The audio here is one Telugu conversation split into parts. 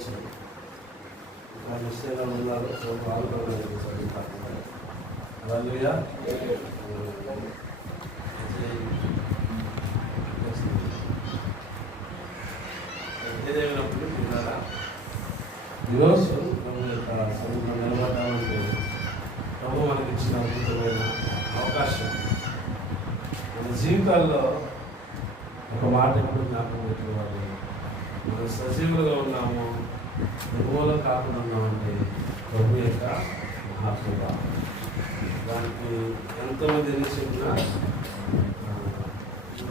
వచ్చింది. నిశ్చయంగా ఉన్నారు. హల్లెలూయా. ఏదేమైనప్పుడు పిల్లరా, ఈరోజు ప్రభు యొక్క సముద్రం నిలబడ్డామంటే ప్రభు మనకి ఇచ్చిన అద్భుతమైన అవకాశం. మన జీవితాల్లో ఒక మాట ఎప్పుడు జ్ఞాపకం పెట్టుకోవాలి. మనం సజీవులుగా ఉన్నాము, నిర్మూలం కాకుండా ఉన్నామంటే ప్రభు యొక్క మహాకృప. దానికి ఎంతోమంది ఎన్ని చెప్పినా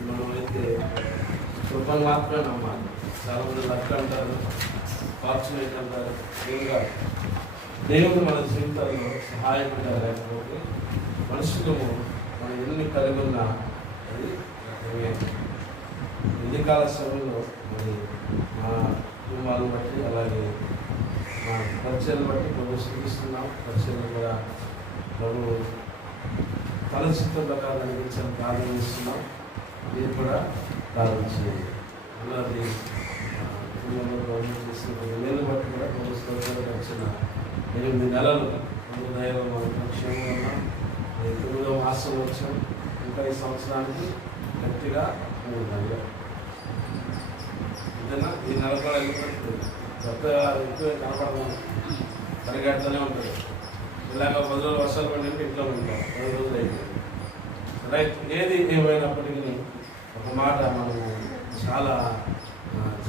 మనమైతే కృపను మాత్రమే నమ్మాలి. చాలామంది లక్ అంటారు, ఫార్చునేట్ అంటారు. ఇంకా దేవుడు మన జీవితాల్లో సహాయపడ్డా లేకపోతే మనుషులము మనం ఎన్ని కలిగి ఉన్నా అది ఎన్ని కాల సమయంలో మరి మా కుటుంబాలను బట్టి అలాగే మా పరిచయాలను బట్టి ప్రభు శ్రమిస్తున్నాం. పరిచయాలను కూడా ప్రభు తన చిత్త ప్రకారం నిర్మించాలని ప్రార్థన చేస్తున్నాం. మీరు కూడా ప్రార్థన చేయండి. అలాగే కుటుంబంలో ప్రభుత్వం చేస్తున్న నెలలు బట్టి కూడా ప్రభుత్వం వచ్చిన 8 నెలలు ప్రభు దయలో మనం క్షేమంగా ఉన్నాం. 9వ మాసం వచ్చాం. ఇంకా ఈ సంవత్సరానికి గట్టిగా 3 నెలలు అంతేనా. ఈ నెల కూడా వెళ్ళిపోతుంది. కొత్తగా ఎక్కువ కనపడము, పరిగెడుతూనే ఉంటుంది. ఇలాగ 10 రోజులు వర్షాలు పడినట్టు ఇంట్లో ఉంటాం. 10 రోజులు అయిపోయింది. రైట్. ఏది ఏమైనప్పటికీ ఒక మాట మనము చాలా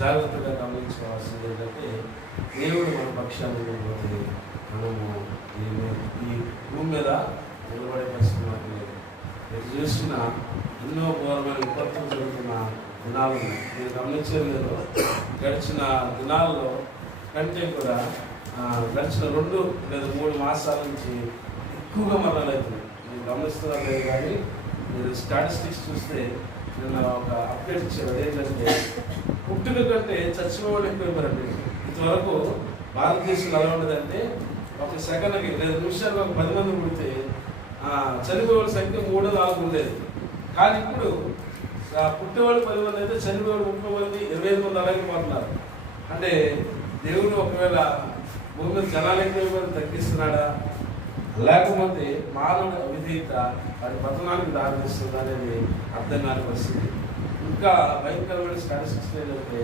జాగ్రత్తగా గమనించుకోవాల్సింది ఏంటంటే, దేవుడు మన పక్షాన్ని లేకపోతే మనము ఈ భూమి మీద నిలబడే పరిస్థితి మాకు లేదు. మీరు చూసిన ఎన్నో ఘోరమైన విపత్తులు జరుగుతున్న దినాలు ఉన్నాయి. నేను గమనించేది లేదు. గడిచిన దినాల్లో కంటే కూడా గడిచిన 2 లేదా 3 మాసాల నుంచి ఎక్కువగా మరణాలు అవుతున్నాయి. నేను గమనిస్తున్నారు లేదు, కానీ మీరు స్టాటిస్టిక్స్ చూస్తే నిన్న ఒక అప్డేట్ ఇచ్చారు. ఏంటంటే పుట్టుక కంటే చచ్చిన వాళ్ళు ఎక్కువైపోయారండి. ఇంతవరకు భారతదేశంలో ఎలా ఉండదంటే ఒక సెకండ్కి 2 నిమిషాలకు ఒక 10 మంది పుడితే చనిపోయే సంఖ్య 3-4 ఉండేది. కానీ ఇప్పుడు పుట్టేవాళ్ళు 10 మంది అయితే చనిపోయేవాళ్ళు 30 మంది 25 మంది అలాగే పోతున్నారు. అంటే దేవుడు ఒకవేళ భూమి మీద జనాలు ఎక్కువ తగ్గిస్తున్నాడా, లేకపోతే మానవుడి అవిధేయత వారి పతనానికి దారితీస్తుంది అనేది అర్థం కాని పరిస్థితి. ఇంకా భయంకరమైన స్టాటిస్టిక్స్ ఏంటంటే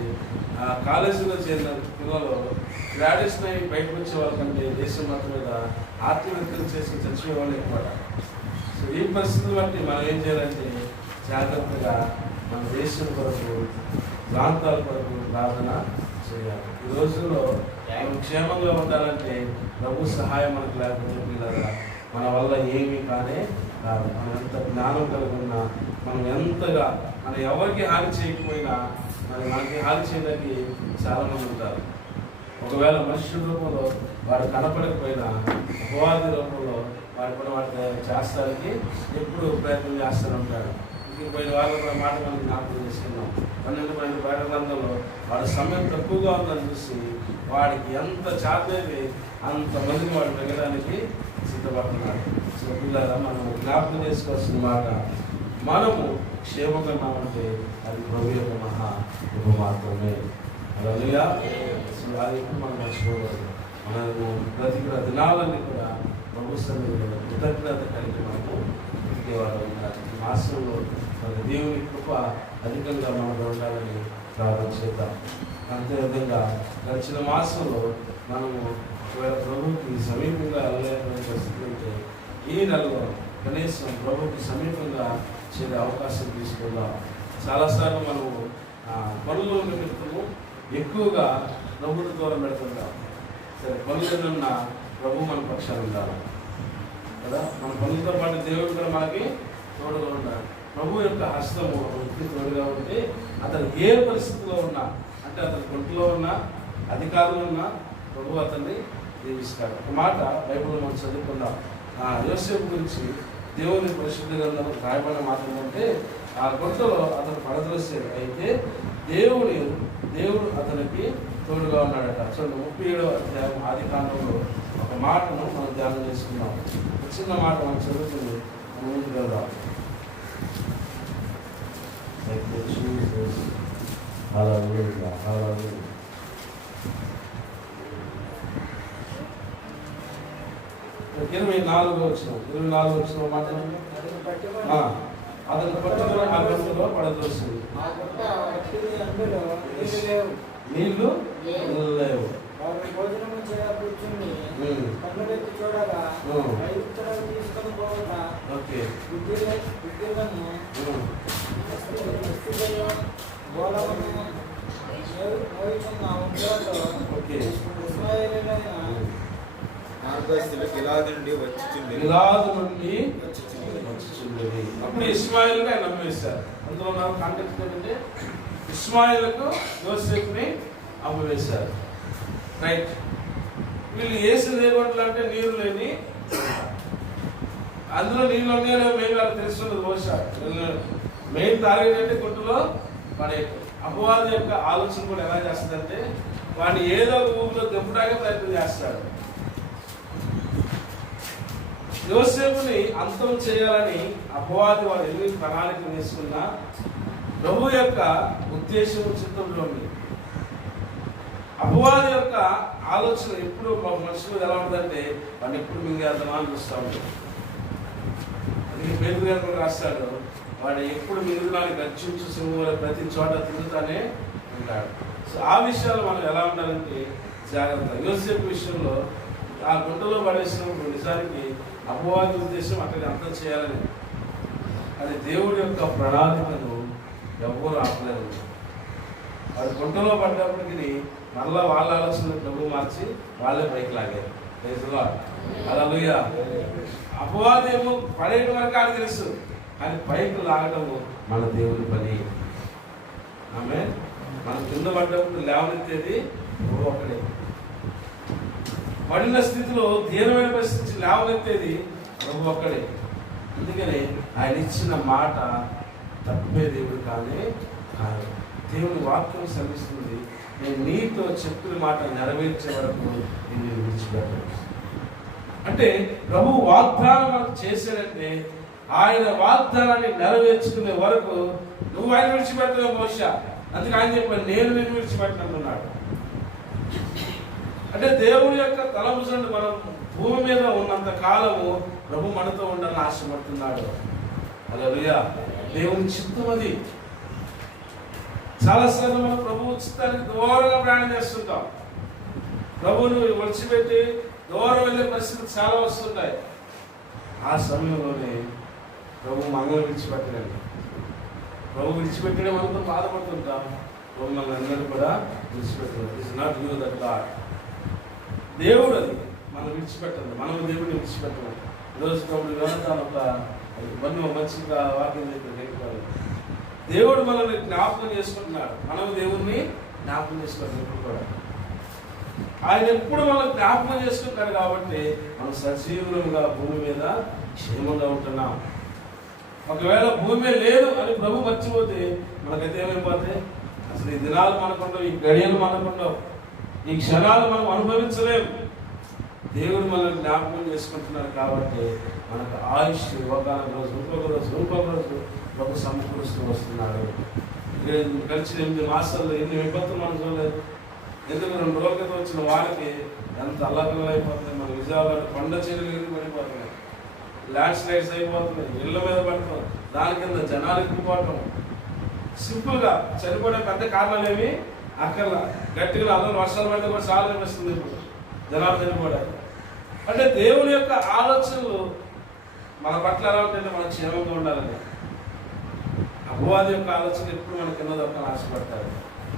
కాలేజీలో చేరిన పిల్లలు గ్రాడ్యుయేషన్ అయి బయటకు వచ్చే వాళ్ళకంటే దేశం మొత్తం మీద ఆత్మహత్యలు చేసి చచ్చిపోయే వాళ్ళు ఎక్కువ. సో ఈ పరిస్థితులు బట్టి మనం ఏం చేయాలంటే జాగ్రత్తగా మన దేశం కొరకు, ప్రాంతాల కొరకు ప్రార్థన చేయాలి. ఈ రోజుల్లో మనం క్షేమంగా ఉండాలంటే ప్రభు సహాయం మనకు లేకపోతే పిల్లరా మన వల్ల ఏమీ కానే కాదు. మనం ఎంత జ్ఞానం కలిగి ఉన్నా, మనం ఎంతగా మనం ఎవరికి హాని చేయకపోయినా మనకి హాని చేయడానికి చాలామంది ఉంటారు. ఒకవేళ మనుషుల రూపంలో వాడు కనపడకపోయినా అపవాది రూపంలో వాడు కూడా వాటి చేస్తానికి ఎప్పుడు ప్రయత్నం చేస్తూనే ఉంటాడు. పోయిన వాళ్ళు కూడా మాట మనం జ్ఞాపకం చేసుకున్నాం. 12 బయట గ్రంథంలో వాడి సమయం తక్కువగా ఉందని చూసి వాడికి ఎంత చేతనేది అంతమందిని వాడు మిగడానికి సిద్ధపడుతున్నాడు. సో పిల్లరా, మనం జ్ఞాపకం చేసుకోవాల్సిన మాట, మనము క్షేమంగా ఉన్నామంటే అది ప్రభు యొక్క మహా కృప మాత్రమే. హల్లెలూయా. సో అది ఇప్పుడు మనం మర్చిపోకూడదు. మనము బ్రతికిన దినాలన్నీ కూడా ప్రభు సన్నిధిలో కృతజ్ఞత కలిగి మనము బ్రతికేవాడు ఉండాలి. ఈ మాసంలో మన దేవుని కృప అధికంగా మనకు ఉండాలని ప్రార్థన చేద్దాం. అంతేవిధంగా గడిచిన మాసంలో మనము ఒకవేళ ప్రభుకి సమీపంగా వెళ్ళలేని పరిస్థితి ఉంటే ఈ నెలలో కనీసం ప్రభుకి సమీపంగా చేరే అవకాశం తీసుకుందాం. చాలాసార్లు మనము పనుల నిమిత్తము ఎక్కువగా ప్రభుని దూరం పెడుతుంటాం. సరే, పనులన్న ప్రభు మన పక్షాలు ఉండాలి కదా. మన పనులతో పాటు దేవుడు కూడా మనకి తోడుగా ఉండాలి. ప్రభు యొక్క హస్తము వ్యక్తి తోడుగా ఉంటే అతను ఏ పరిస్థితిలో ఉన్నా, అంటే అతని కొంట్లో ఉన్నా, అధికారులు ఉన్నా ప్రభు అతన్ని దీవిస్తాడు. ఒక మాట బైబిల్లో మనం చదువుకుందాం. యోసేపు గురించి దేవుని పరిశుద్ధ గ్రంథంలో రాయబడిన మాట ఏంటంటే, ఆ గుంటలో అతను పడద్రోసాడు. అయితే దేవుడు అతనికి తోడుగా ఉన్నాడట. చూడండి, 37వ అధ్యాయం ఆదికాండంలో ఒక మాటను మనం ధ్యానం చేసుకున్నాం. చిన్న మాట మనం చదువుతుంది, మనం ముందుకు వెళ్దాం. 24 వచ్చిన మాట అతను పట్టుకున్న అగ్నిలో పడదోస్తుంది, నీళ్లు లేవు. భోజనము చేయ కూర్చుని కన్నులెత్తి చూడగా ఐగుప్తులకు తీసుకొని పోవట బుద్ధిలను గోళమును మోయుచున్న ఉంగరతో ఇశ్రాయేలీయులైన మార్గస్థులు గిలాదు నుండి వచ్చుచుండెను. అప్పుడు ఇస్మాయిల్గా ఆయన నమ్మేశారు. అందులో నాకు కాంటెక్స్ట్ ఏంటంటే ఇస్మాయిల్కు యోసేపుని అమ్మవేశారు. రైట్. వీళ్ళు వేసింది ఏ గొంటలు అంటే నీరు లేని, అందులో నీళ్ళు ఉన్నాయో మెయిన్ వాళ్ళకి తెలుస్తున్నది బహుశా మెయిన్ టార్గెట్ అంటే గుట్టులో పడే. అపవాది యొక్క ఆలోచన కూడా ఎలా చేస్తుందంటే వాడిని ఏదో ఒక ఊపిలో దింపడానికి ప్రయత్నం చేస్తాడు. యోసేపుని అంతం చేయాలని అపవాది వారు ఎన్ని ప్రణాళికలు వేసుకున్నా ప్రభు యొక్క ఉద్దేశం చిత్తంలో ఉంది. అపవాది యొక్క ఆలోచన ఎప్పుడు మనుషుల మీద ఎలా ఉంటుందంటే వాడిని ఎప్పుడు మింగేద్దామా అని చూస్తూ ఉంటాడు. అందుకే పేరు గారు కూడా రాస్తాడు, వాడు ఎప్పుడు మింగుదాన్ని గర్జించు సింహంలో ప్రతి చోట తిరుగుతానే ఉంటాడు. సో ఆ విషయాలు మనం ఎలా ఉండాలంటే జాగ్రత్త. యోసేపు విషయంలో ఆ గుంటలో పడేసినప్పుడు నిజానికి అపవాది ఉద్దేశం అక్కడికి అంతం చేయాలని, అది దేవుడి యొక్క ప్రణాళికను ఎవరు ఆపలేరు. అది గుంటలో పడ్డప్పటికి మళ్ళా వాళ్ళ ఆలోచనలు డబ్బు మార్చి వాళ్ళే పైకి లాగారు. హల్లెలూయా. అపవాది ఏమో పడేయడం వరకు అది తెలుసు, కానీ పైకి లాగడము మన దేవుని పని. ఆమె మనం కింద పడ్డప్పుడు లేవనెత్తేది ఒకడే. పడిన స్థితిలో దీనమైన పరిస్థితి లేవనెత్తేది ప్రభు ఒక్కడే. అందుకని ఆయన ఇచ్చిన మాట తప్పే దేవుడు కానీ కాదు. దేవుని వాక్యం శ్రమిస్తుంది, నేను నీతో చెప్పిన మాట నెరవేర్చే వరకు నేను విడిచిపెట్టాను. అంటే ప్రభు వాగ్దానం మనకు చేశాడంటే ఆయన వాగ్దానాన్ని నెరవేర్చుకునే వరకు నువ్వు ఆయన విడిచిపెట్టలేవు బహుశా. అందుకే ఆయన చెప్పాడు, నేను నిన్ను విడిచిపెట్టనున్నాడు. అంటే దేవుని యొక్క తలపుజండు మనం భూమి మీద ఉన్నంత కాలము ప్రభు మనతో ఉండాలని ఆశపడుతున్నాడు. హల్లెలూయా. దేవుని చిత్తం అది. చాలాసార్లు మనం ప్రభు చిత్తానికి దూరంగా ప్రయాణం చేస్తుంటాం. ప్రభువును విడిచిపెట్టి దూరం వెళ్ళే పరిస్థితులు చాలా వస్తుంటాయి. ఆ సమయంలోనే ప్రభు మనల్ని విడిచిపెట్టలేదు. ప్రభు విడిచిపెట్టడం మనతో బాధపడుతుంటాం. ప్రభు మనల్ని అందరూ కూడా విడిచిపెట్టలేదు. It's not you that God. దేవుడు అది మనం విడిచిపెట్టదు, మనం దేవుడిని విడిచిపెట్టదు. ఈరోజు ప్రభు యోనాతాను ఒక మంచిగా వాక్యం చెప్పారు. దేవుడు మనల్ని జ్ఞాపకం చేసుకుంటున్నాడు, మనం దేవుణ్ణి జ్ఞాపకం చేసుకుంటాం. ఎప్పుడు కూడా ఆయన ఎప్పుడు మనం జ్ఞాపకం చేసుకుంటాడు కాబట్టి మనం సజీవులుగా భూమి మీద క్షేమంగా ఉంటున్నాం. ఒకవేళ భూమి లేదు అని ప్రభు మర్చిపోతే మనకైతే ఏమైపోతాయి? అసలు ఈ దినాలు మనకుండవు, ఈ గడియలు మనకుండవు, ఈ క్షణాలు మనం అనుభవించలేము. దేవుడు మనల్ని జ్ఞాపకం చేసుకుంటున్నాడు కాబట్టి మనకు ఆయుష్ ఒకనొక రోజు ఇంకొక రోజు ప్రభు సమకూరుస్తూ వస్తున్నాడు. గడిచిన 8 మాసాల్లో ఎన్ని విపత్తులు మనం చూడలేదు. ఎందుకు 2 రోజుల క్రితం వచ్చిన వారికి ఎంత అల్లకల్లా అయిపోతుంది. మన విజయవాడ కొండ చర్యలు పడిపోతున్నాయి, ల్యాండ్ స్లైడ్స్ అయిపోతున్నాయి, ఇళ్ళ మీద పడుతున్నాం, దాని కింద జనాలు ఎక్కుపోవటం. సింపుల్గా చనిపోవడం పెద్ద కారణాలు ఏమి అక్కర్లా. గట్టిగా అందరూ వర్షాలు పడితే కూడా చాలా అనిపిస్తుంది ఇప్పుడు జనాలు చనిపోవడానికి. అంటే దేవుని యొక్క ఆలోచనలు మన పట్ల ఎలా ఉంటే మనం క్షేమంగా ఉండాలని. అపవాది యొక్క ఆలోచన ఎప్పుడు మన కింద దొక్కని ఆశపడతారు.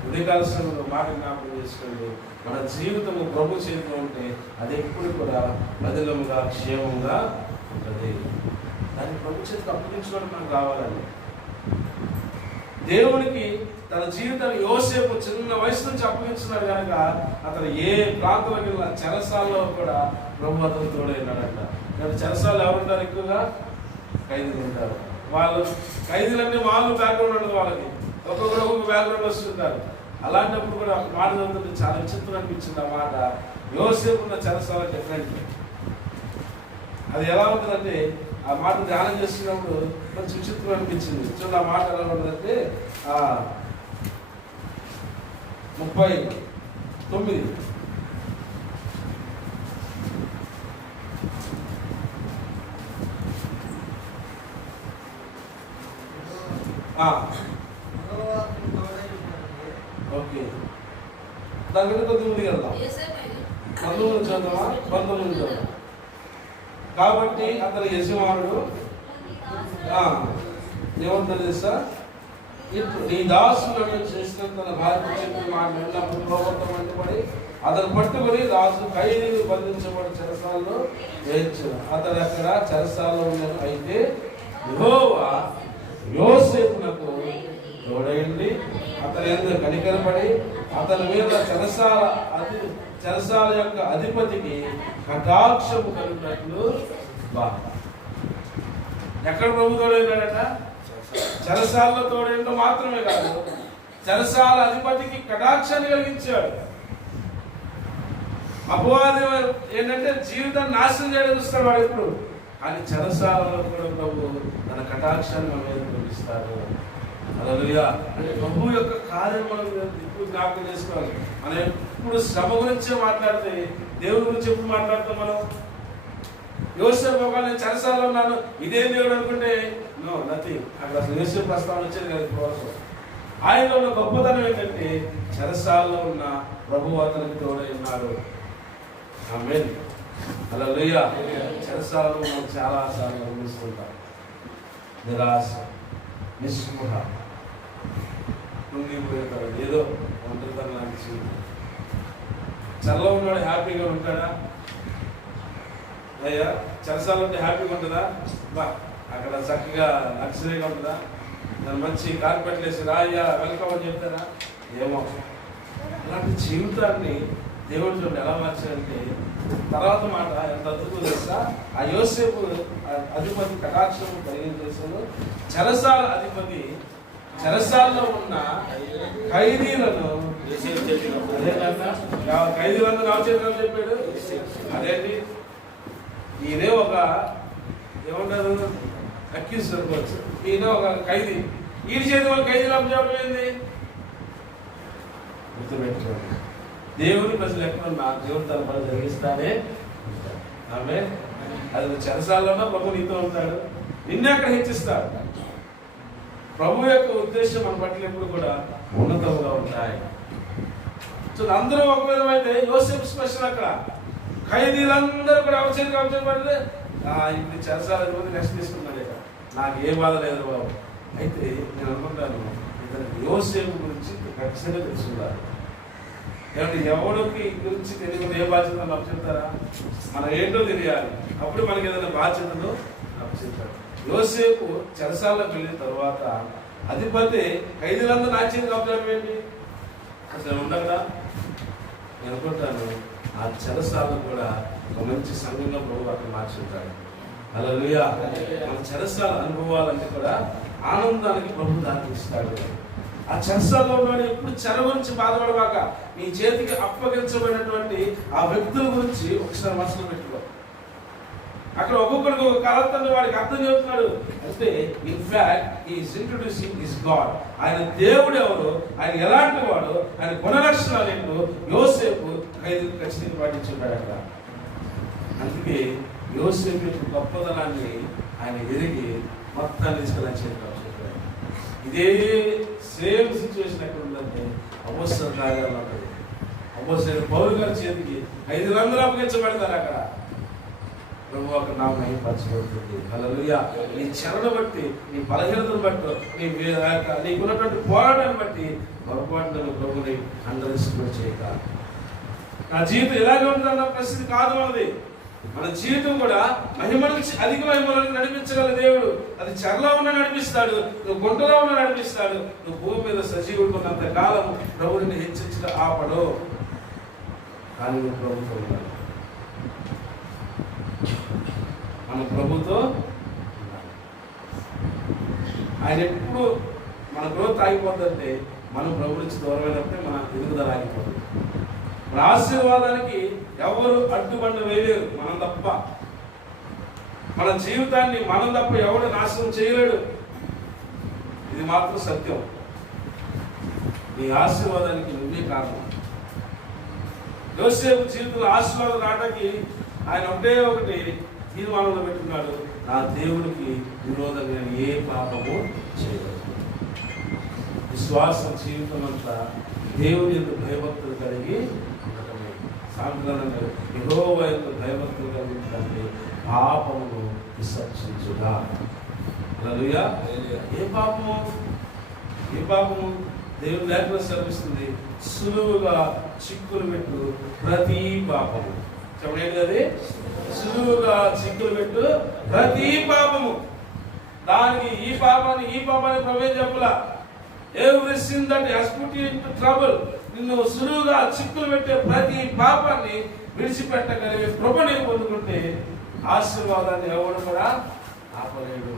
ఉదయకాల సమయంలో మాట జ్ఞాపకం చేసుకోండి, మన జీవితము ప్రభు చేతిలో ఉంటే అది ఎప్పుడు కూడా బదిలముగా క్షేమంగా ఉంటుంది. దాన్ని ప్రభు చేతికి అప్పగించుకోవడం మనకు రావాలండి. దేవునికి తన జీవితాన్ని యోసేపు చిన్న వయసు నుంచి అప్పగించున్నాడు కనుక అతను ఏ ప్రాంతంలోకి వెళ్ళినా చెరసాల్లో కూడా ప్రభు అతను తోడైనాడంట. చెరసాల్లో ఎవరుంటారు? ఎక్కువగా ఖైదీలు ఉంటారు. వాళ్ళు ఖైదీలన్నీ వాళ్ళు బ్యాక్గ్రౌండ్ ఉండదు, వాళ్ళకి ఒక్కొక్క బ్యాక్గ్రౌండ్ వస్తుంటారు. అలాంటప్పుడు కూడా ఒక మాట చదువుతుంటే చాలా విచిత్రం అనిపించింది. ఆ మాట యోసేపు ఉన్న చెరసాల డిఫరెంట్. అది ఎలా ఉంటుందంటే ఆ మాట ధ్యానం చేస్తున్నప్పుడు కొంచెం విచిత్రం అనిపించింది. చూడండి ఆ మాట ఎలా ఉంటుందంటే 39 ఓకే, దానికంటే కొద్ది ముందుకు వెళ్దాం. 19 చదువుదామా? 19 చదువు. కాబట్టి అతని యజమానుడు ఏమంటారు తెలుసా? ఇప్పుడు నీ దాసులను చేసిన తన భార్య చెప్పిన మాట విన్నప్పుడు కోపంతో మండిపడి అతను పట్టుకుని రాజు ఖైదీలు బంధించబడి చెరసాలలో వేయించాడు. అతడు అక్కడ చెరసాలలో ఉన్నాడు. అయితే యెహోవా యోసేపునకు తోడైంది, అతని యందు కనికరపడి అతని మీద చెరసాల యొక్క అధిపతికి కటాక్షము కలిగినట్లు ఎక్కడ ప్రభు తోడైనాడట? చెరసాలలో తోడైందో మాత్రమే కాదు, చెరసాల అధిపతికి కటాక్షాన్ని కలిగించాడు. అపవాది ఏంటంటే జీవితాన్ని నాశనం చేయడం చూస్తాడు వాడు ఎప్పుడు, కానీ చెరసాలలో కూడా ప్రభు తన కటాక్షాన్ని మన మీద పంపిస్తాడు. హల్లెలూయా. అంటే ప్రభు యొక్క కార్యం మనం ఇప్పుడు జ్ఞాపకం చేసుకోవాలి. మనం ఎప్పుడు శ్రమ గురించే మాట్లాడితే దేవుడి గురించి ఎప్పుడు మాట్లాడతాం మనం? యోసేపు ఒకవేళ నేను చెరసాలలో ఉన్నాను, ఇదే దేవుడు అనుకుంటే నో నథింగ్. అక్కడ అసలు యోసేపు ప్రస్తావన వచ్చేది కదా కోసం. ఆయనలో ఉన్న గొప్పతనం ఏంటంటే చెరసాలలో ఉన్న ప్రభు అతనికి తోడై ఉన్నాడు. ఆమేన్. హల్లెలూయా. చెరసాలలో మనం చాలా సార్లు అనుభవిస్తుంటాం. నిరాశ, నిస్పృహ, కృంగిపోతాడు, ఏదో ఒంటరితనం లాంటి. చల్ల ఉన్నాడు హ్యాపీగా ఉంటాడా? అయ్యా చెరసాల ఉంటే హ్యాపీగా ఉంటుందా? బా అక్కడ చక్కగా లగ్జరీగా ఉంటుందా? దాని మంచి కార్పెట్లు వేసి రాయ్యా వెల్కమ్ అని చెప్తారా? ఏమో. అలాంటి జీవితాన్ని దేవుడి చూడండి ఎలా మార్చాడంటే, తర్వాత మాట ఎంత అద్భుతం తెలుసా? ఆ యోసేపు అధిపతి కటాక్షము కలిగించేసాడు. చెరసాల అధిపతి చెరసాలలో ఉన్న ఖైదీలను ఖైదీలందరూ నవచేతలు చెప్పాడు. అదేంటి, ఈయనే ఒక ఏమంటారు అక్యూజ్ అనుకోవచ్చు. ఈయన ఒక ఖైదీ, ఈయన చేతి వాళ్ళు ఖైదీలు అప్పచెప్పడం ఏంది? గుర్తుపెట్టుకోండి, దేవుని ప్రజలు ఎక్కడున్నా దేవుడు తన పని జరిగిస్తానే ఉంటాడు. ఆమె అది చెరసాలలోనో ప్రభు నీతో ఉంటాడు, నిన్నే అక్కడ హెచ్చిస్తాడు. ప్రభు యొక్క ఉద్దేశం మన పట్ల ఎప్పుడు కూడా ఉన్నతంగా ఉంటాయి. సో అందరూ ఒక విధమైతే యోసేపు స్పెషల్ అక్కడ ఖైదీలందరూ కూడా అవసరం పడితే ఇప్పుడు చెరసాల నెక్స్ట్ తీసుకున్నాడు. నాకు ఏ బాధ లేదు బాబు. అయితే నేను అనుకుంటాను ఇతనికి యోసేపు గురించి ఖచ్చితంగా తెలుసుకుంటారు. ఏమంటే ఎవరికి గురించి తెలియకుండా ఏ బాధ్యత నాకు చెప్తారా? మనం ఏంటో తెలియాలి, అప్పుడు మనకి ఏదైనా బాధ్యతను నాకు చెప్తారు. యోసేపు చెరసాలకు వెళ్ళిన తర్వాత అధిపతి ఖైదీలందరూ నా చేతికి అప్పచెప్పడం ఏంటి? అసలు ఉండదా? నేను అనుకుంటాను ఆ చెరసాలను కూడా ఒక మంచి సంఘంగా ప్రభు అక్కడ మార్చుంటాడు. హల్లెలూయా. మన చెరసాల అనుభవాలన్నీ కూడా ఆనందానికి ప్రభు దానిస్తాడు. ఆ చెరసాల్లో ఉన్నాడు. ఎప్పుడు చెర గురించి బాధపడవాక నీ చేతికి అప్పగించబడినటువంటి ఆ వ్యక్తుల గురించి ఒకసారి మనసులో పెట్టుకో. అక్కడ ఒక్కొక్కడికి ఒక కలతను వాడికి అర్థం చెబుతున్నాడు. అంటే in fact is introducing his God. ఆయన దేవుడు ఎవరు, ఆయన ఎలాంటి వాడు, ఆయన గుణలక్షణాలు ఏంటో యోసేపు ఖైదీలు ఖచ్చితంగా పాటించున్నాడు అక్కడ. అందుకే యోసేపు యొక్క గొప్పతనాన్ని ఆయన ఎరిగి మొత్తాన్ని తీసుకెళ్ళని చెప్పాడు. ఇదే సేమ్ సిచ్యువేషన్ ఎక్కడ ఉందంటే అపోస్తలుల కార్యాల్లో ఉంటుంది. అపోస్తలుడు పౌలు గారి చేతికి ఖైదీలందరూ అప్పగించబడతారు. అక్కడ ప్రభు అక్కడ నా మహిమపరచబడుతుంది. హల్లెలూయా. నీ చెరను బట్టి, నీ బలహీనతను బట్టి, నీకున్నటువంటి పోరాటాన్ని బట్టి పొరపాటును ప్రభుని అండర్ఎస్టిమేట్ చేయక. నా జీవితం ఎలాగే ఉంటుందన్న పరిస్థితి కాదు మనది. మన జీవితం కూడా మహిమ నుంచి అధిక మహిమలను నడిపించగల దేవుడు. అది చెరలో ఉన్న నడిపిస్తాడు, నువ్వు గుంటలో ఉన్న నడిపిస్తాడు. నువ్వు భూమి మీద సజీవుడుకున్నంత కాలం ప్రభుని హెచ్చించడం ఆపడు. కానీ నువ్వు ప్రభుత్వం ఉండాలి. మన ప్రభుతో ఆయన ఎప్పుడు మన గ్రోత్ ఆగిపోతుందంటే మనం ప్రభు నుంచి దూరమైనప్పుడే మన ఎదుగుదల ఆగిపోతుంది. మన ఆశీర్వాదానికి ఎవరు అడ్డుబండ వేయలేరు, మనం తప్ప. మన జీవితాన్ని మనం తప్ప ఎవడు నాశనం చేయలేడు. ఇది మాత్రం సత్యం. నీ ఆశీర్వాదానికి నువ్వే కారణం. యోసేపు జీవితంలో ఆశీర్వాదం రావడానికి ఆయన ఒకటి తీర్మానంలో పెట్టుకున్నాడు, నా దేవుడికి విరోధంగా ఏ పాపము చేయలేదు. విశ్వాస జీవితం అంతా దేవుని యొక్క భయభక్తులు కలిగి ఉండటమే. సాంప్రదాయంగా యెహోవా యొక్క భయభక్తులు కలిగి పాపమును విసర్జించుగా. హల్లెలూయా. ఏ పాపము? ఏ పాపము? దేవుని లేఖనం శ్రమిస్తుంది, సులువుగా చిక్కులు పెట్టు ప్రతి పాపము. చెప్పండి, అది సులువుగా చిక్కులు పెట్టు ప్రతి పాపము. దానికి ఈ పాపాన్ని ప్రవేశ చెప్పలా. Every sin that has put you into trouble, నిన్ను సులువుగా చిక్కులు పెట్టే ప్రతి పాపాన్ని విడిచిపెట్టగలిగే కృపని పొందుకుంటే ఆశీర్వాదాన్ని ఎవడు కూడా ఆపలేడు.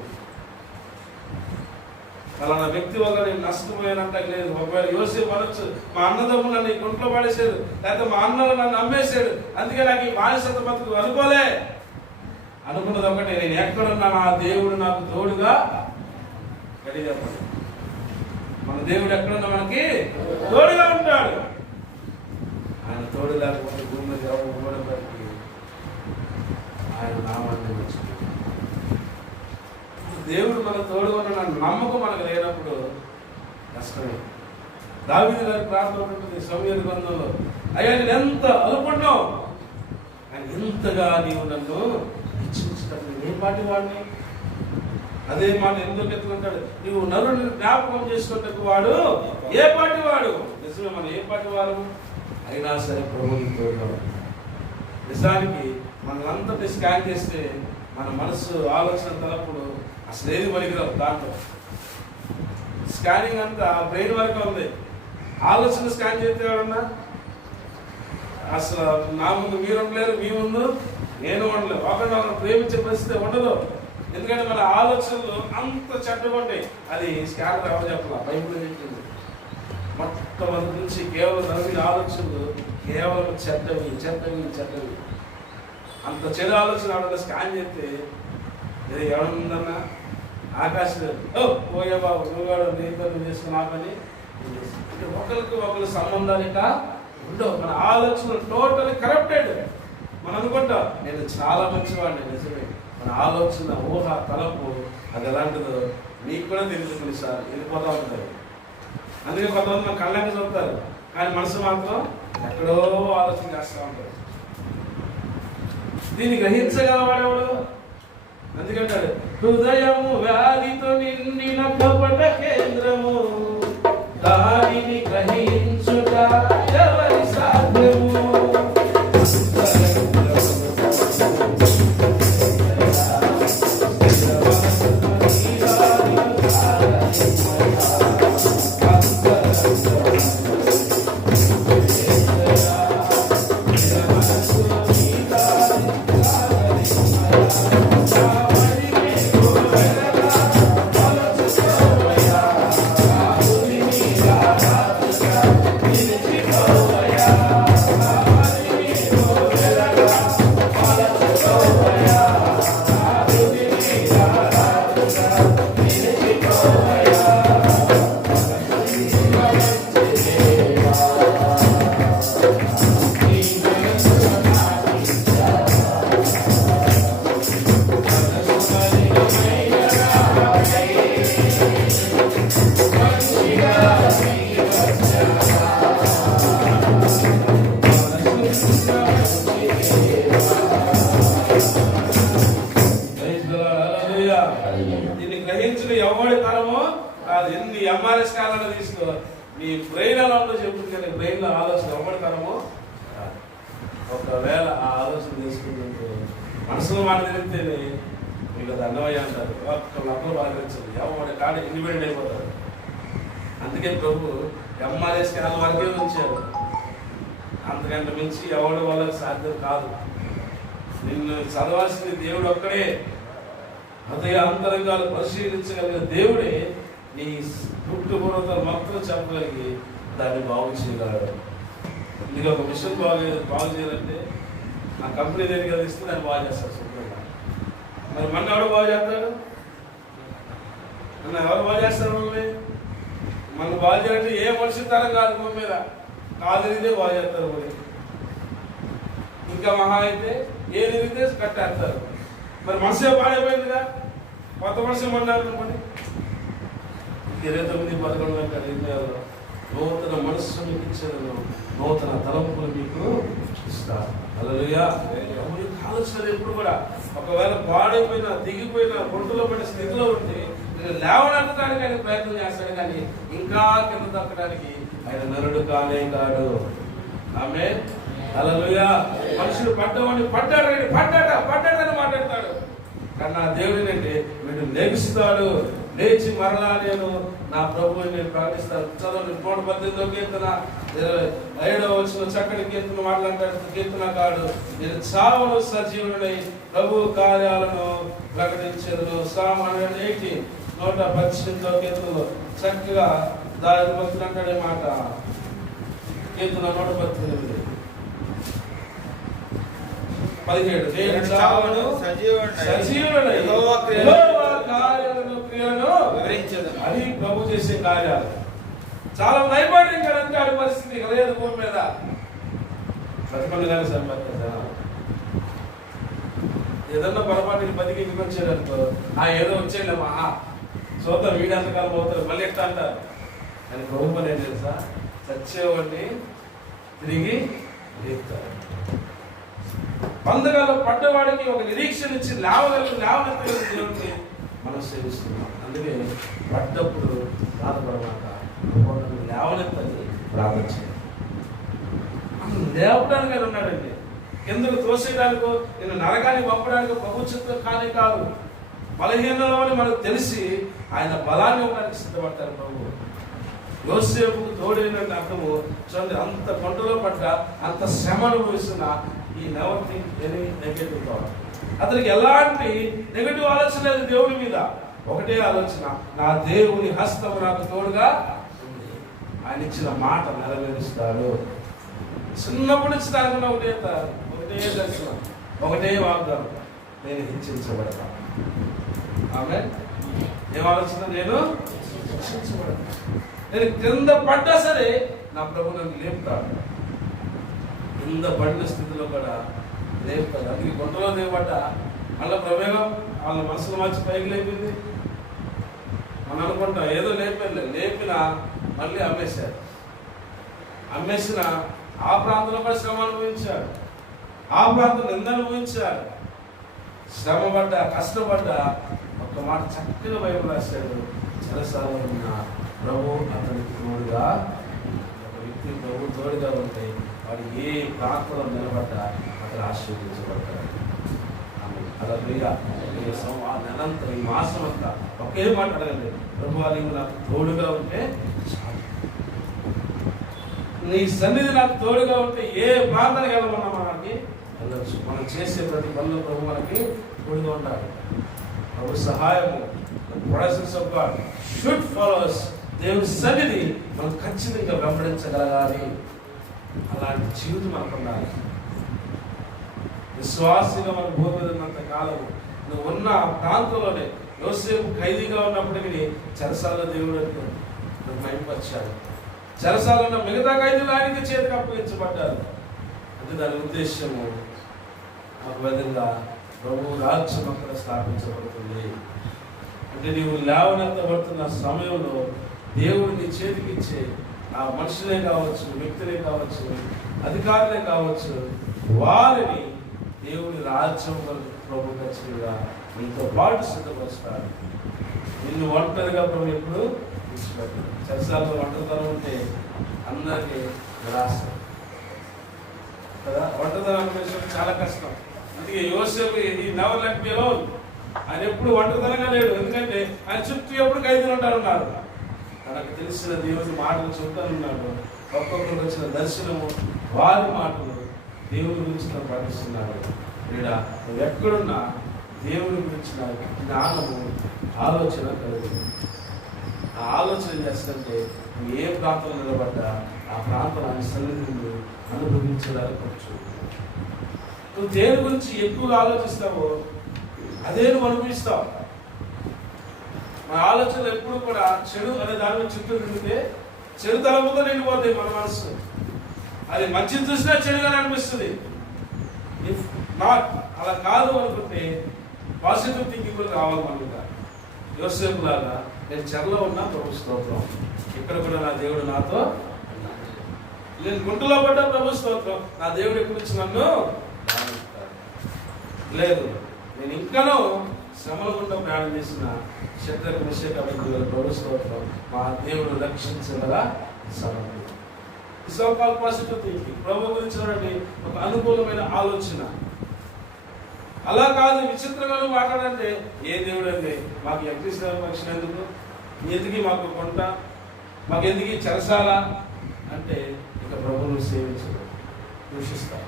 ఫలానా వ్యక్తి వల్ల నేను నష్టపోయానంట లేదు. ఒకవేళ యోసేపు అనొచ్చు, మా అన్నదమ్ములు నన్ను గుంట్లో పడేసాడు, లేకపోతే మా అన్నలు నన్ను అమ్మేశాడు, అందుకే నాకు ఈ బానిసత బతుకు అనుకోలే. అనుకున్నది ఒకటే, నేను ఎక్కడున్నా నా దేవుడు నాకు తోడుగా. గడి చెప్పండి, మన దేవుడు ఎక్కడున్నా మనకి తోడుగా ఉంటాడు. ఆయన తోడు లేకపోతే భూమి మీద ఎవరు ఉండబట్టి ఆయన నామాన్ని వచ్చింది. దేవుడు మన తోడుగా ఉన్న నమ్మకం మనకు లేనప్పుడు కష్టమే. దావీదు గారి ప్రార్థన ఉంటుంది సమూయేలు గ్రంథంలో, అయ్యా నేను ఎంత అలుపడ్డావు, ఆయన ఎంతగా నీవు నన్ను హెచ్చించుతాడు. ఏ పాటి వాడిని అదే మాట ఎందుకు ఎత్తుకుంటాడు, నువ్వు నరుని జ్ఞాపకం చేసుకుంటే వాడు ఏ పాటి వాడు. నిజమే, మనం ఏ పాటి వాడు అయినా సరే ప్రభువుని తోడుగా. నిజానికి మనల్ంతటి స్కాన్ చేస్తే మన మనసు ఆలోచన తలప్పుడు అసలు ఏది పనికిరావు. దాంట్లో స్కానింగ్ అంతా బ్రెయిన్ వరకు ఉంది. ఆలోచన స్కాన్ చేస్తే ఎవరన్నా అసలు నా ముందు మీరు ఉండలేరు, మీ ముందు నేను ఉండలేరు. ఒకరిని ప్రేమించే పరిస్థితి ఉండదు. ఎందుకంటే మన ఆలోచనలు అంత చెడ్డగుంటాయి. అది స్కానర్ ఎవరు చెప్పాల, బైబిల్ చెప్పింది. మొట్టమొదటి నుంచి కేవలం నలుగురి ఆలోచనలు కేవలం చెడ్డవి. అంత చెడు ఆలోచన ఎవరన్నా స్కాన్ చేస్తే ఇది ఎవరుందన్నా ఆకాశం పోయే బాబు నువ్వు నీతో చేసుకుని ఆ పని. ఒకరికి ఒకరు సంబంధాలు ఇక ఉండవు. మన ఆలోచనలు టోటల్లీ కరప్టెడ్. మనం అనుకుంటాం నేను చాలా మంచివాడిని. నిజమే, మన ఆలోచన ఊహ తలపు అది ఎలాంటిదో మీకు కూడా తెలుసు. కొన్నిసార్లు వెళ్ళిపోతూ ఉంటారు. అందుకే కొంతమంది మన కళ్ళకి చూస్తారు, కానీ మనసు మాత్రం ఎక్కడో ఆలోచన చేస్తూ ఉంటారు. దీన్ని గ్రహించగలవాడేవాడు. అందుకంటాడు, హృదయము వ్యాధితో నిండిన కపట కేంద్రము, దానిని గ్రహించుట ఎవరి సాధ్యము. దీన్ని గ్రహించిన ఎవరి తరమో కాదు. ఎన్ని ఎంఆర్ఎస్ కాలంలో తీసుకో, నీ బ్రెయిన్ అలా ఉందో చెప్తుంది, కానీ బ్రెయిన్ లో ఆలోచన ఎవరి తరమో కాదు. ఒకవేళ ఆ ఆలోచన తీసుకుంటుంటే మనసులో మాట తెలిస్తేనే మీకు అది అన్నమయ్య అంటారు. ఒక్కళ్ళు బాధించదు, ఎవరి కాడ ఇండిపెండెంట్ అయిపోతారు. అందుకే ప్రభు ఎంఆర్ఎస్ కాలం వరకే ఉంచారు. అంతకంటే మించి ఎవరి వాళ్ళకి సాధ్యం కాదు. నిన్ను చదవాల్సింది దేవుడు ఒక్కడే. హృదయ అంతరంగాలు పరిశీలించగలిగిన దేవుడే నీ పుట్టుబూరతలు మొత్తం చెప్పగలిగి దాన్ని బాగు చేయగలడు. నీకు ఒక మిషన్ బాగు చేయాలంటే ఆ కంపెనీ దగ్గర ఇస్తే దాన్ని బాగు చేస్తారు శుభ్రంగా. మరి మన ఎవరు బాగు చేస్తాడు? ఎవరు బాగు చేస్తారు మనల్ని? మనం బాగు చేయాలంటే ఏ మనిషి తరం కాదు, భూమి మీద కాదు బాగు చేస్తారు. మరి ఇంకా మహా అయితే ఏ నిరిగితే కట్టేస్తారు. మరి మనసే పాడైపోయిందిగా, కొత్త మనసు ఏమన్నారు అనుకోండి. 29:11 నూతన మనస్సు మీకు ఇచ్చేదను, నూతన తలంపులు మీకు ఇస్తారు. హల్లెలూయా. ఆలోచన ఎప్పుడు కూడా ఒకవేళ పాడైపోయిన, దిగిపోయిన, గుంటలో పడిన స్థితిలో ఉంటే నేను లేవనెత్తడానికి ఆయన ప్రయత్నం చేస్తాడు, కానీ ఇంకా కింద దక్కడానికి ఆయన నరుడు కానే కాడు. ఆమేన్. హల్లెలూయా. మనుషుడు పడ్డవాడిని పడ్డాడని మాట్లాడతాడు, కానీ నా దేవుడినంటే వీడు లెగుస్తాడు, లేచి మరలా నేను నా ప్రభువుని నేను ప్రకటిస్తాను. చదవండి 118వ కీర్తన 27వ చక్కటి కీర్తన మాట్లాడతాడు కీర్తనకారుడు, నేను చావను సజీవుడై ప్రభు కార్యాలను ప్రకటించను. Psalm 118 118వ కీర్తనలో చక్కగా దాని భక్తులు అంటాడే మాట. కీర్తన 118 17 నేను చావను సజీవుడై యెహోవా కార్యాలను క్రియలను వివరించదు. అది ప్రభు చేసే కార్యాలు. చాలా నైపుణ్యం కాని పరిస్థితి లేదు భూమి మీద. ప్రతిపండుగానే సంపాదించారు. ఏదన్నా పొరపాటు బతికి ఇంటికి వచ్చారనుకో, ఏదో వచ్చేళ్ళమ్మా చూద్దాం వీడంతకాలం అవుతారు మళ్ళీ ఎట్లా అంటారు. కానీ ప్రభు పని ఏం తెలుసా, చచ్చేవాడిని తిరిగి లేపుతారు. పందగాలో పడ్డవాడికి ఒక నిరీక్షణ ఇచ్చి లేవనెత్తగలిగిన దేవుడిని మనం సేవిస్తున్నాం. అందుకే పడ్డప్పుడు బాధపడమాట, లేవనెత్తని ప్రార్థన చేయాలి. లేవడానికి ఆయన ఉన్నాడండి. కిందకు తోసేయడానికో నేను నరకానికి పంపడానికి ప్రభుత్వం కానీ కాదు, బలహీనమని మనకు తెలిసి ఆయన బలాన్ని ఇవ్వడానికి సిద్ధపడతారు ప్రభు. యోసేపుకు తోడైనట్టు అర్థము చూడండి, అంత కొండలో పడ్డ, అంత శ్రమ అనుభవిస్తున్న ఈ never think any negative thought. అతనికి ఎలాంటి నెగటివ్ ఆలోచన లేదు దేవుడి మీద. ఒకటే ఆలోచన, నా దేవుని హస్తము నాకు తోడుగా ఉంది, ఆయన ఇచ్చిన మాట నెరవేరుస్తాడు. చిన్నప్పటి నుంచి దానికున్న ఒకటే దర్శనం, ఒకటే వాగ్దానం, నేను హెచ్చించబడతా. ఆమె ఏం ఆలోచన, నేను హెచ్చించబడతా. నేను కింద పడ్డా సరే నా ప్రభు నన్ను లేపుతాడు. కింద పడిన స్థితిలో కూడా లేపుతాడు. అందుకే గుంటలో దిగబడ్డ మళ్ళీ ప్రవేగం వాళ్ళ మనసులో మార్చి పైకి లేపింది. మనం అనుకుంటాం ఏదో లేపిన మళ్ళీ అమ్మేశారు. అమ్మేసిన ఆ ప్రాంతంలో కూడా శ్రమ అనుభవించాడు, ఆ ప్రాంతం నింద అనుభవించాడు. శ్రమపడ్డ, కష్టపడ్డ, ఒక్క మాట చక్కగా బైబిల్ రాశాడు, చెరసాలలో ఉన్న ప్రభు అతనికి తోడుగా. ఒక వ్యక్తి ప్రభు తోడుగా ఉంటే వాడు ఏ ప్రాంతంలో నిలబడ్డా అతను ఆశీర్వదించబడతాడు. అలా నెలంతా ఈ మాసం అంతా ఒకే మాట అడగండి, ప్రభు నీవు నాకు తోడుగా ఉంటే చాలు, నీ సన్నిధి నాకు తోడుగా ఉంటే ఏ ప్రాంతానికి వెళ్ళమన్నా మనకి వెళ్ళచ్చు. మనం చేసే ప్రతి పనులు ప్రభు మనకి తోడుగా ఉండాలి. ప్రభు సహాయము, productions of God should follows. దేవుని సన్నిధి మనం ఖచ్చితంగా వెంబడించగలగాలి. అలాంటి జీవితం మనకు ఉండాలి. విశ్వాసంగా మన భూమి మీద ఉన్నంత కాలం నువ్వు ఉన్న ప్రాంతంలోనే యోసేపు ఖైదీగా ఉన్నప్పటికీ చెరసాలలో దేవుడు మైపరిచాడు. చెరసాలలో ఉన్న మిగతా ఖైదీలు ఆయనకి చేతికి అప్పగించబడ్డారు. అంటే దాని ఉద్దేశము ఒక విధంగా ప్రభు రాజ్యం అక్కడ స్థాపించబడుతుంది. అంటే నీవు లేవనెత్తబడుతున్న సమయంలో దేవుడు నీ చేతికి ఇచ్చే ఆ మనుషులే కావచ్చు, వ్యక్తులే కావచ్చు, అధికారులే కావచ్చు, వారిని దేవుని రాజ్యం ప్రభు ఖచ్చితంగా నీతో పాటు సిద్ధపరుస్తాడు. నిన్ను ఒంటరిగా ప్రభు ఎప్పుడు విడిచిపెట్టాడు. చెరసాలలో ఒంటరితనం ఉంటే అందరికీ నిరాశ కదా. ఒంటరితనం అనుభవించడం చాలా కష్టం. అందుకే యోసేపు ఈ నెవర్ లెట్ మీ అలోన్. ఆయన ఎప్పుడు ఒంటరితనంగా లేడు, ఎందుకంటే ఆయన చుట్టూ ఎప్పుడు ఖైదీలు ఉంటారున్నారు. తనకు తెలిసిన దేవుని మాటలు చెప్తానున్నాడు. ఒక్కొక్కరికి వచ్చిన దర్శనము, వారి మాటలు దేవుని గురించి తను పాటిస్తున్నాడు. లేదా నువ్వు ఎక్కడున్నా దేవుని గురించిన జ్ఞానము, ఆలోచన కలుగుతుంది. ఆ ఆలోచన చేస్తుంటే నువ్వు ఏ ప్రాంతంలో నిలబడ్డా ఆ ప్రాంతం ఆయన సన్నిధిని అనుభవించడానికి. నువ్వు దేని గురించి ఎక్కువగా ఆలోచిస్తావో అదే నువ్వు అనుభవిస్తావు. మన ఆలోచనలు ఎప్పుడు కూడా చెడు అనే దాని చుట్టూ తిరిగితే చెడు తలముతో నిండిపోతాయి మన మనసు. అది మంచిని చూసినా చెడుగానే అనిపిస్తుంది. ఇఫ్ నాట్ అలా కాదు అనుకుంటే పాజిటివ్ థింకింగ్ కూడా రావాలి మనకు. యోసేపు లాగా నేను చెరలో ఉన్నా ప్రభు స్తోత్రం, ఇక్కడ కూడా నా దేవుడు నాతో ఉన్నాడు. నేను గుంటలో పడ్డా ప్రభు స్తోత్రం, నా దేవుడు ఎక్కడి నుంచి నన్ను రానిస్తాడు. లేదు, నేను ఇంకానూ శ్రమల గుండా ప్రయాణం చేసిన శత్రుకు మిషేక ప్రభు స్తోత్రం, మా దేవుడు రక్షించగల సమయం. ఇసోకాల్ పాజిటివ్ థింకింగ్, ప్రభు గురించి ఒక అనుకూలమైన ఆలోచన. అలా కాదు విచిత్రంగా మాట్లాడంటే, ఏ దేవుడు అండి మాకు యజ్ఞ పక్షం ఎందుకు, ఎందుకు మాకు కొంట, మాకు ఎందుకు చెరసాల అంటే ఇక ప్రభువును సేవించడం, దూషిస్తాం,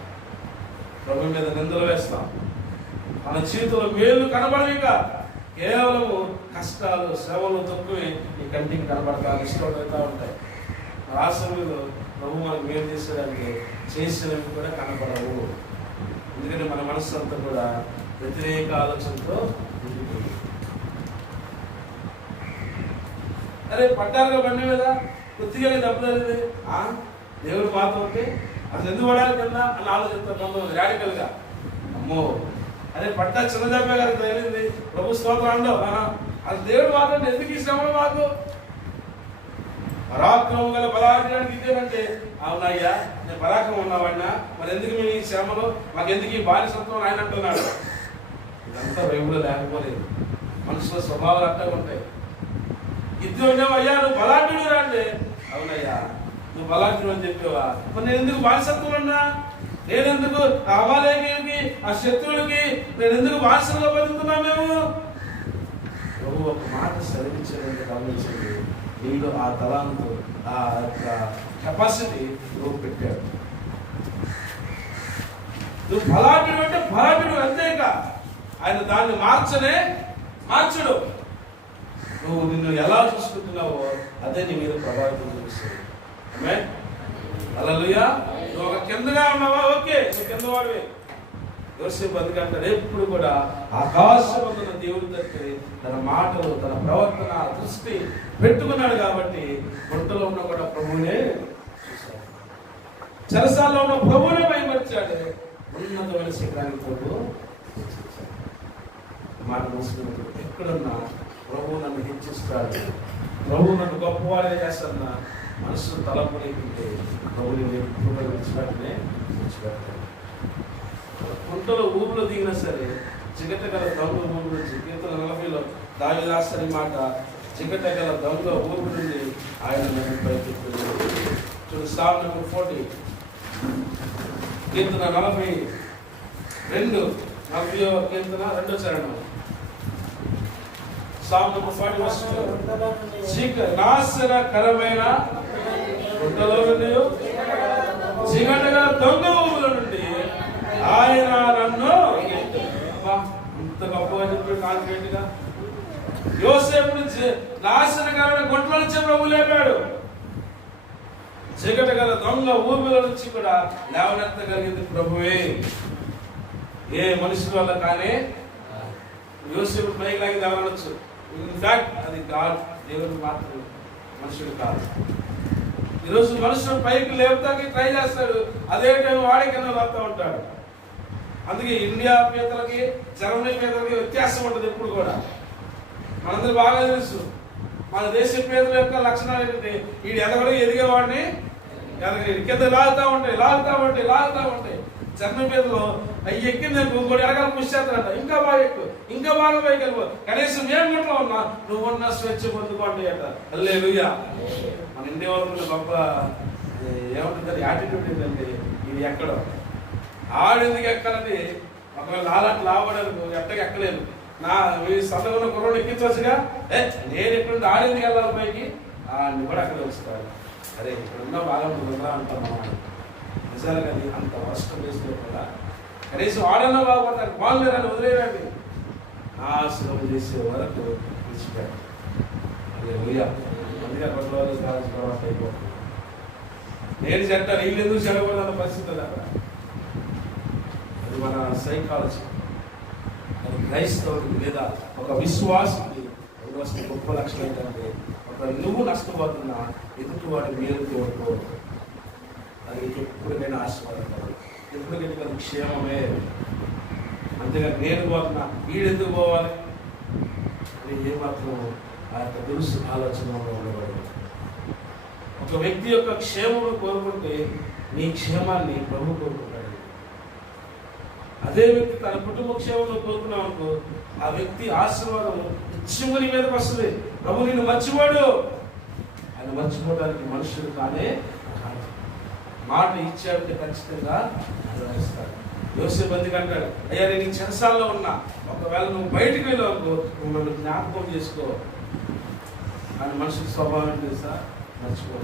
ప్రభు మీద నిందలు వేస్తాం, మన జీవితంలో మేలు కనబడలేక కేవలము కష్టాలు శ్రమలు తక్కువే ఈ కంటికి కనబడక ఇష్టపడుతూ ఉంటాయి. ఆ సమయంలో ప్రభు మనకు మేలు చేసేదానికి చేసినవి కూడా కనపడవు. ఎందుకంటే మన మనస్సు అంతా కూడా వ్యతిరేక ఆలోచనతో నిండిపోయింది. అరే పడ్డారుగా బండి మీద కొద్దిగా దెబ్బతలింది, దేవుడు మాతో ఉంటే అసలు ఎందుకు పడాలి కన్నా అని ఆలోచిస్తాం రాడికల్గా. అమ్మో అరే పడ్డా చిన్న దెబ్బ గారికి తగిలింది, ప్రభు స్తోత్రం అండవు, అది దేవుడు మాత్రం ఎందుకు ఈ శ్రమలు మాకు, పరాక్రమం గల బలాఢ్యానికి ఇదేనంటే, అవునయ్యా నేను పరాక్రమం ఉన్నావన్నా, మరి ఎందుకు మీ శ్రమలో మాకెందుకు ఈ బానిసత్వం ఆయన అంటున్నాడు. ఇదంతా బైబిల్లో లేకపోలేదు, మనుషుల స్వభావాలు అట్టా ఉంటాయి. ఇద్దరు అయ్యా నువ్వు బలాఢ్యుడు అంటే, అవునయ్యా నువ్వు బలాఢ్యుడు అని చెప్పేవా, మరి నేను ఎందుకు బానిసత్వం అన్నా, నేనెందుకు అమాలేకీయులకి ఆ శత్రువులకి నేను ఎందుకు బానిసలుగా బతుకుతున్నా మేము. ప్రభు ఒక మాట సెలవించేందుకు గమనించండి, నీలో ఆ తలాంతు ఆ యొక్క కెపాసిటీ నువ్వు పెట్టాడు. నువ్వు బలాఢ్యుడు అంటే బలాఢ్యుడు అంతేక, ఆయన దాన్ని మార్చడు. నువ్వు నిన్ను ఎలా చూసుకుంటున్నావో అదే నీ మీద ప్రభావితం చూపిస్తుంది. ఆమేన్, హల్లెలూయా. నువ్వు ఒక కిందగా ఉన్నావా, ఓకే నువ్వు కింద వాడివే. యోసేపు బతికంటాడు ఎప్పుడు కూడా ఆకాశమందున దేవుడి దగ్గర తన మాటలు తన ప్రవర్తన దృష్టి పెట్టుకున్నాడు కాబట్టి గుంటలో ఉన్న కూడా ప్రభువునే చూశాడు, చెరసాల్లో ఉన్న ప్రభువునే భయపరిచాడు, ఉన్నతమైన శిఖరానికి ప్రభు మాట మూసుకున్నప్పుడు ఎక్కడున్నా ప్రభు నన్ను హెచ్చిస్తాడు, ప్రభు నన్ను గొప్పవాడే చేస్తాడన్న మనసు తలపు లేకుంటే ప్రభుని విడిచిపెట్టనే విడిచిపెట్టాడు. కుంటలో ఊపిలో దిగినా సరే చిగట గల దొంగ ఊరు నుంచి కీర్తన 40లో దావీదు రాసిన మాట, చిగట గల దొంగ ఊరు నుండి ఆయన నన్ను పైకెత్తాడు. చూడు సామ్ నెంబర్ 40 కీర్తన 40 కీర్తన 2వ చరణం. సామ్ నెంబర్ 40 నాశనకరమైన గుంటలో నుండి చిగట గల దొంగ ఊరుల నుండి ఆయన నన్ను అంత గొప్పగా చెప్పాడు కాన్ఫిడెంట్ గా. యోసేపు నుంచి నాశనకరమైన గుంటల నుంచి ప్రభు లేపాడు, చీకటి గల దొంగ ఊర్మిల నుంచి కూడా లేవనెత్తగలిగింది ప్రభువే, ఏ మనిషి వల్ల కానీ. యోసేపు పైకి లాగింది ఎవరనొచ్చు, ఇన్ఫాక్ట్ అది గాడ్, దేవుడు మాత్రం, మనుషుడు కాదు. ఈరోజు మనుషుడు పైకి లేపుతాకి ట్రై చేస్తాడు, అదే టైం వాడికన్నా వస్తూ ఉంటాడు. అందుకే ఇండియా పీతలకి జర్మనీ పీతలకి వ్యత్యాసం ఉంటుంది ఎప్పుడు కూడా. మనందరూ బాగా తెలుసు మన దేశ పేదల యొక్క లక్షణాలు ఏంటంటే, వీడు ఎదిగేవాడిని కింద లాగుతూ ఉంటాయి. జర్మనీ పేదలు అవి ఎక్కింది ఇంకోటి ఎరగాల పుష్చేస్తారంట, ఇంకా బాగా పైకి వెళ్ళిపో, కనీసం మేము గుంట్లో ఉన్నా నువ్వు ఉన్న స్వేచ్ఛ పొందుకోండి అంట. హల్లెలూయా. మన ఇండియా వాళ్ళకు గొప్ప ఏమంటుంది యాటిట్యూడ్ ఏంటంటే, ఇది ఎక్కడో ఆడెందుకు ఎక్కాలని, ఒకవేళ నాలాంటి లాభపడను ఎట్టగా ఎక్కలేను, నా సన్నగున్న కుర్రోడు ఎక్కించవచ్చుగా, నేను ఎక్కడ ఆడెందుకు వెళ్ళాలి పైకి, ఆడిని కూడా అక్కడ వస్తారు. అరే ఇక్కడ ఉన్న బాగా ఉంటుందా అంటాం. నిజాలుగా అంత వర్షం వేస్తే కూడా కనీసం ఆడన్నా బాగుపడతారు, బాగులేరని వదిలేరండి, నాశనం చేసే వరకు విడిచిపెట్టారు. అందుకే పట్టుకోవాలి తర్వాత అయిపోతుంది. నేను చెట్టాను వీళ్ళు ఎందుకు చెడకూడదన్న పరిస్థితి అక్కడ. అది మన సైకాలజీ. అది క్రైస్తవుడికి లేదా ఒక విశ్వాసానికి గొప్ప లక్షణం ఏంటంటే, ఒక నువ్వు నష్టపోతున్నా ఎదుటివాడి మేలు కోరుకోవడం, అది ఎప్పటికైనా ఆశీర్వాదపడదు, ఎప్పటికైనా క్షేమమే. అంతేగా నేను పోతున్నా వీడెందుకు పోవాలి, అని ఏమాత్రం ఆ యొక్క దురుసు ఆలోచనలో ఉండేవాడు. ఒక వ్యక్తి యొక్క క్షేమము కోరుకుంటే నీ క్షేమాన్ని ప్రభు కోరుకుంటాడు. అదే వ్యక్తి తన కుటుంబ క్షేమంలో కోరుకున్నావు అనుకో, ఆ వ్యక్తి ఆశీర్వాదం నిత్యము నీ మీదకి వస్తుంది. ప్రభు నిన్ను మర్చిపోడు. ఆయన మర్చిపోవడానికి మనుషులు కానే కాదు. మాట ఇచ్చాడంటే ఖచ్చితంగా నెరవేరుస్తాడు. యోసేపు అందుకు అంటాడు, అయ్యా నేను ఈ చెరసాల్లో ఉన్నా, ఒకవేళ నువ్వు బయటికి వెళ్ళావు నువ్వు జ్ఞాపకం చేసుకో. కానీ మనుషుల స్వభావం తెలుసా, మర్చిపో.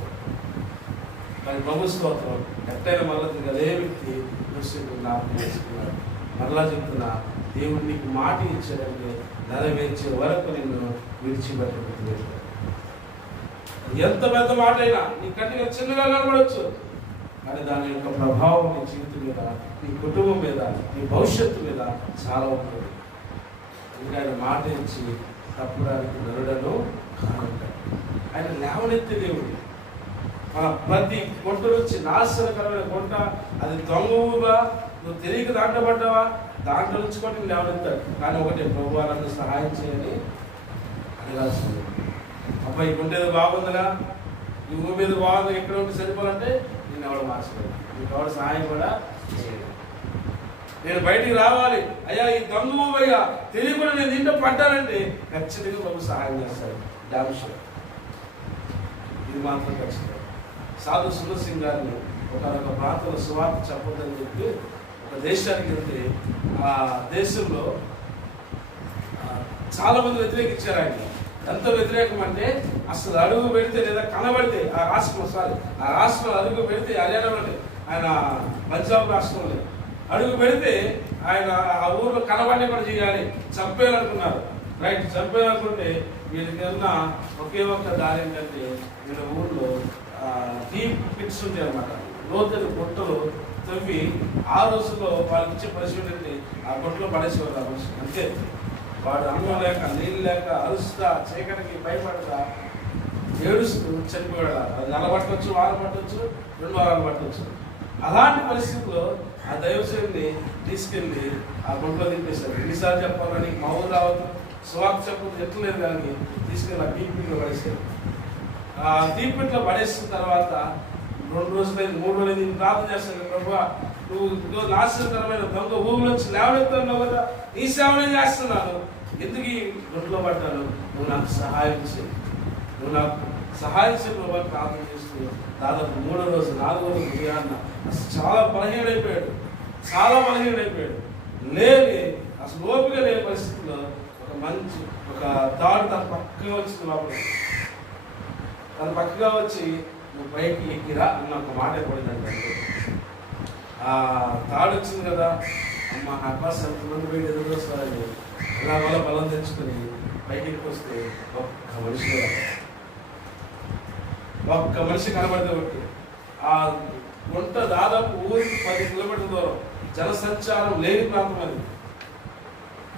కానీ ప్రభు స్తోత్రం ఎట్టైనా మళ్ళీ అదే వ్యక్తి యోసేపు జ్ఞాపకం చేసుకున్నాడు. మరలా చెప్తున్నా, దేవుడు నీకు మాట ఇచ్చాడంటే నెరవేర్చే వరకు నిన్ను విడిచిపెట్టలేదు. ఎంత పెద్ద మాట అయినా నీ కంటిగా చిన్నగా కనబడవచ్చు, కానీ దాని యొక్క ప్రభావం నీ జీవితం మీద, నీ కుటుంబం మీద, నీ భవిష్యత్తు మీద చాలా ఉంటుంది. ఇంకా ఆయన మాట ఇచ్చి తప్పడానికి నరుడను కానుంటాడు. ఆయన లేవనెత్తే దేవుడు. మన ప్రతి గుంట నుంచి నాశనకరమైన గుంట, అది దొంగవుగా నువ్వు తెలియక దాంట్లో పడ్డావా, దాంట్లో నుంచి కూడా నేను లేవనెత్తాడు. కానీ ఒకటే, ప్రభువా నన్ను సహాయం చేయని అడగాల్సింది. అబ్బాయి గుంట ఏదో బాగుందిగా, ఈ ఊరి మీద బాగుంది, ఎక్కడ ఉంటే సరిపోవాలంటే నేను ఎవరు మార్చలేదు, నీకు ఎవరు సహాయం కూడా చేయలేదు. నేను బయటికి రావాలి, అయ్యా ఈ దొంగ అయ్యా తెలియకుండా నేను దీంట్లో పడ్డానంటే ఖచ్చితంగా ప్రభు సహాయం చేస్తాడు. డామ్షో ఇది మాత్రం ఖచ్చితంగా. సాధు సుందర్ సింగ్ గారిని ఒక ప్రాంతంలో సువార్త చెప్పొద్దని చెప్పి ఒక దేశానికి వెళ్తే, ఆ దేశంలో చాలా మంది వ్యతిరేకించారు ఆయన. ఎంత వ్యతిరేకం అంటే అసలు అడుగు పెడితే లేదా కనబడితే ఆ రాష్ట్రం అడుగు పెడితే, హర్యానాలోనే, ఆయన పంజాబ్ రాష్ట్రంలో అడుగు పెడితే ఆయన ఆ ఊర్లో కనబడి కూడా చేయాలి, చంపేయాలనుకున్నారు. రైట్, చంపేయాలనుకుంటే వీళ్ళకి ఉన్న ఒకే ఒక్క దారి ఏంటంటే, వీళ్ళ ఊర్లో డీప్ పిట్స్ ఉంటాయి అన్నమాట, లోతైన గుట్టలు తవ్వి ఆ రోజుల్లో వాళ్ళకి ఇచ్చే పరిస్థితి అంటే ఆ గుట్టలో పడేసేవారు ఆ మనిషి. అంతే, వాడు అన్నం లేక నీళ్ళు లేక అరుస్తా చీకటికి భయపడతా ఏడుస్తూ చనిపోయాడు. అది నెల పట్టవచ్చు, వారం పట్టవచ్చు, 2 వారాలు పట్టవచ్చు. అలాంటి పరిస్థితుల్లో ఆ దైవసేవుని తీసుకెళ్ళి ఆ గుంటలో దింపేశారు. ఎన్నిసార్లు చెప్పాలని, నీకు మా ఊరు రావద్దు, స్వార్థ చెప్పడం ఎట్లేదు, కానీ తీసుకెళ్ళి ఆ డీప్లో పడేసారు. ఆ డీప్లో పడేసిన తర్వాత 2 రోజులైంది, 3 రోజులైంది, ప్రార్థన చేస్తాను, ప్రభా నువ్వు నాశనకరమైన దొంగ భూమిలోంచి లేవనెత్తున్నావు కదా, నీ సేవనే చేస్తున్నాను, ఎందుకు ఈ గుంటలో పడ్డాను, నువ్వు నాకు సహాయం చేయి, నువ్వు నాకు సహాయం చేయ ప్రభా ప్రార్థన చేస్తూ దాదాపు 3వ రోజు 4వ రోజు ఉదయాన్న అసలు చాలా బలహీనైపోయాడు. లేని అసలు ఓపిక లేని పరిస్థితుల్లో ఒక తాడు తన పక్కగా వచ్చింది. లోపల తన పక్కగా వచ్చి, నువ్వు పైకి ఎక్కిరా అన్న ఒక మాట పడిందంటే, ఆ తాడు వచ్చింది కదా, అమ్మ నా కోసం ఎంతమంది బయట ఎదురు వస్తారని అలా వల్ల బలం తెచ్చుకొని పైకి వస్తే ఒక్క మనిషి కనబడితే ఒకటి. ఆ గుంట దాదాపు ఊరికి 10 కిలోమీటర్ల దూరం, జనసంచారం లేని ప్రాంతం అది.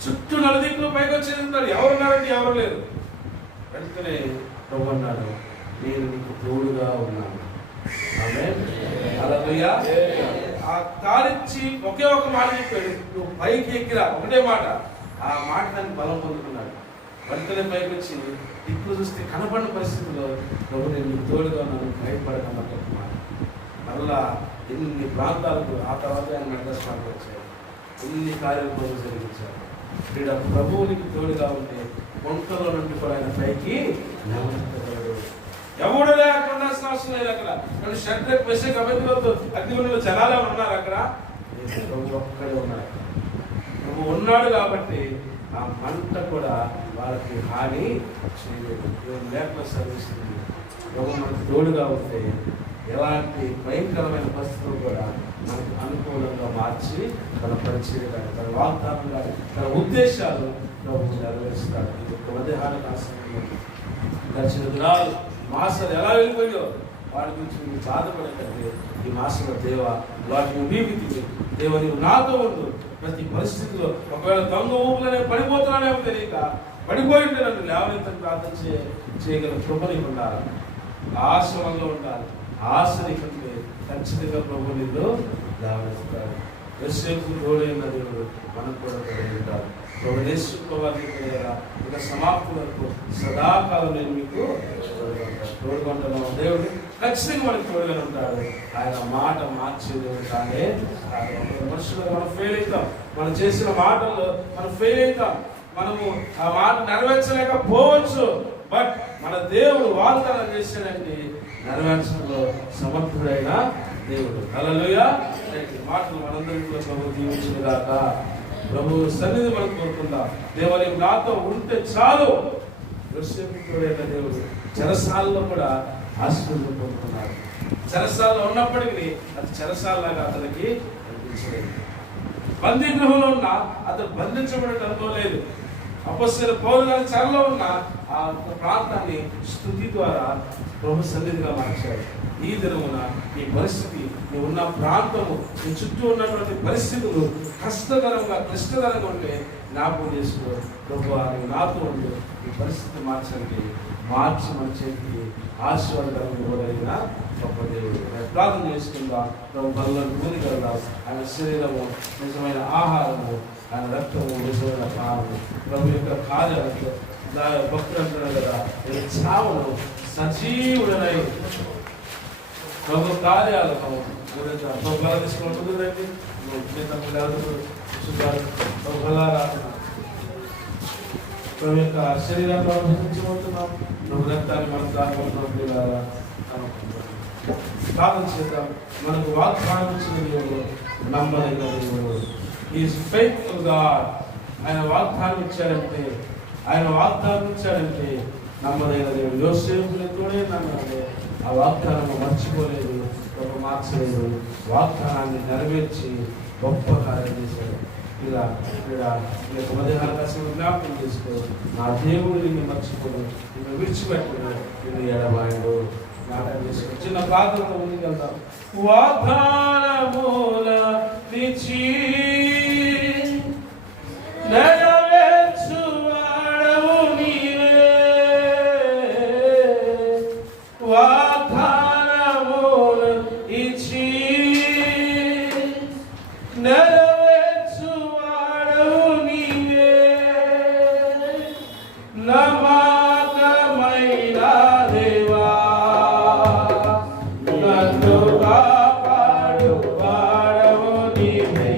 చుట్టూ నలుదిక్కులు పైకి వచ్చేది, ఎవరున్నారంటే ఎవరు లేరు. వెంటనే ప్రభు అన్నాడు, నేను నీకు తోడుగా ఉన్నాను. హల్లెలూయా. ఆ తాడిచ్చి ఒకే ఒక మాట చెప్పాడు, నువ్వు పైకి ఎక్కిరా, ఒకటే మాట. ఆ మాట దాన్ని బలం పొందుకున్నాడు. వెంటనే పైకి వచ్చి ఇప్పుడు చూస్తే కనపడిన పరిస్థితుల్లో, ప్రభు నేను నీకు తోడుగా ఉన్నాను, భయపడకన్నమాట. మరలా ఎన్ని ప్రాంతాలకు ఆ తర్వాత ఆయన మెడ్రాస్కి వచ్చారు, ఎన్ని కార్యాలు ప్రభు జరిగించారు. ఇక్కడ ప్రభువునికి తోడుగా ఉంటే గుంటలో నుండి కూడా ఆయన పైకి లేవనెత్తగలడు. ఎవడు లేకుండా అవసరం లేదు. అక్కడ షడ్రక్ మెషక్ అబేద్నెగోతో అగ్నిగుండంలో జనాలే ఉన్నారు. అక్కడ ప్రభు ఒక్కడే ఉన్నాడు. ప్రభు ఉన్నాడు కాబట్టి ఆ మంట కూడా వాళ్ళకి హాని చేయలేదు. దేవుడు లేకుండా సర్విస్తుంది. ప్రభు మనకు తోడుగా ఉంటే ఎలాంటి భయంకరమైన పరిస్థితులు కూడా మనకు అనుకూలంగా మార్చి తన పరిచయం కానీ, తన వాగ్దానం కానీ, తన ఉద్దేశాలు ప్రభు నెరవేరుస్తాడు. ఇది ఒక మధ్యాహ్న కాలంలో గడిచిన దినాలు, మాసాలు ఎలా వెళ్ళిపోయో వాటి గురించి మీరు బాధపడకంటే, ఈ మాసంలో దేవ వాటిని నీకు దేవ నీవు నాతో ఉండు. ప్రతి పరిస్థితిలో ఒకవేళ దొంగ ఊపులనే పడిపోతున్నానేమో తెలియక పడిపోయింటే నన్ను లేవనెత్తని ప్రార్థన చేయగల కృప నీకు ఉండాలి. ఆశ వల్ల ఉండాలి. ఆశ నీకుంటే ఖచ్చితంగా ప్రభు నిన్ను లేవనెత్తుతాడు. యేసేపు తోడైన దేవుడు మనకు కూడా తోడై ఉంటాడు. ఇక సమాప్తి వరకు సదాకాలం నేను మీకు తోడుకుంటున్నాను. దేవుడు ఖచ్చితంగా మనకు తోడుగా ఉంటాడు. ఆయన మాట మార్చేది కానీ మనుషులు మనం ఫెయిల్ అవుతాం. మనం చేసిన మాటల్లో మనం ఫెయిల్ అవుతాం. మనము ఆ మాట నెరవేర్చలేకపోవచ్చు. బట్ మన దేవుడు వాగ్దానం చేశాడంటే నెరవేర్చడంలో సమర్థుడైన దేవుడు. హల్లెలూయా. మాటలు మనందరికీ కూడా ప్రభు దీవించును గాక. ప్రభు సన్నిధి మనం కోరుకుందాం. దేవుని నాతో ఉంటే చాలు. యోసేపుడైన దేవుడు చెరసాలలో కూడా ఆశీర్వాదం పొందుతున్నాడు. చెరసాలలో ఉన్నప్పటికీ అది చెరసాలలాగా అతనికి అనిపించలేదు. బందీ గృహంలో ఉన్న అతను బంధించబడిన అనుకోలేదు. అపొస్తలుడైన పౌలు గారి చెరలో ఉన్న ఆ ప్రాంతాన్ని స్తుతి ద్వారా ప్రభు సన్నిధిగా మార్చాడు. ఈ దినమున ఈ పరిస్థితి, నువ్వు ఉన్న ప్రాంతము, నీ చుట్టూ ఉన్నటువంటి పరిస్థితులు కష్టకరంగా క్లిష్టకరంగా ఉంటే జ్ఞాపకం చేసుకో. ప్రభు నువ్వు నాతో ఉండు, ఈ పరిస్థితి మార్చండి, మార్చి మన చేతికి ఆశీర్వాదకరంగా ఇవ్వగలిగిన గొప్ప దేవుడు. ప్రార్థన చేసుకుందాం. ప్రభు బలను ముందుకెళ్దాం. ఆయన శరీరము నిజమైన ఆహారము, ఆయన రక్తము నిజమైన ప్రాణము. ప్రభు యొక్క కార్యాలతో భక్తులు అంటున్నారు కదా, నేను చావును సజీవుడనై ప్రభు కార్యాలను తీసుకుంటుంది. రండి ప్రభు యొక్క శరీరాన్ని అనుభవించబోతున్నాం. ప్రభు రక్తాన్ని మనం దాచుకుంటున్నట్టు ప్రార్థన చేద్దాం. మనకు వాగ్దానం ఇచ్చిన దేవుడు నమ్మదగిన దేవుడు. Is faithful God. ఆయన వాగ్దానం ఇచ్చాడంటే నమ్మదగిన దేవుడు. యోసేపులతోనే నమ్మాడు. ఆ వాగ్దానం మర్చిపోలేదు, ఒక మార్చలేదు. వాగ్దానాన్ని నెరవేర్చి గొప్ప కార్యం చేశాడు. ఇలా మధ్యాహ్న కాసిన జ్ఞాపకం చేసుకో. నా దేవుడు నిన్ను మర్చిపోడు, నిన్ను విడిచిపెట్టడు, నిన్ను ఎడబాయడు. జ్ఞాపకం చేసుకో. చిన్న ప్రార్థనతో ముందుకెళ్తాం. వాగ్దానముల నిచ్చి నెరవేర్చువాడవు నీవే. వాగ్దానముల ఇచ్చి నెరవేర్చువాడవు నీవే. నమ్మకమైన దేవా, నన్ను కాపాడు వాడవు నీవే.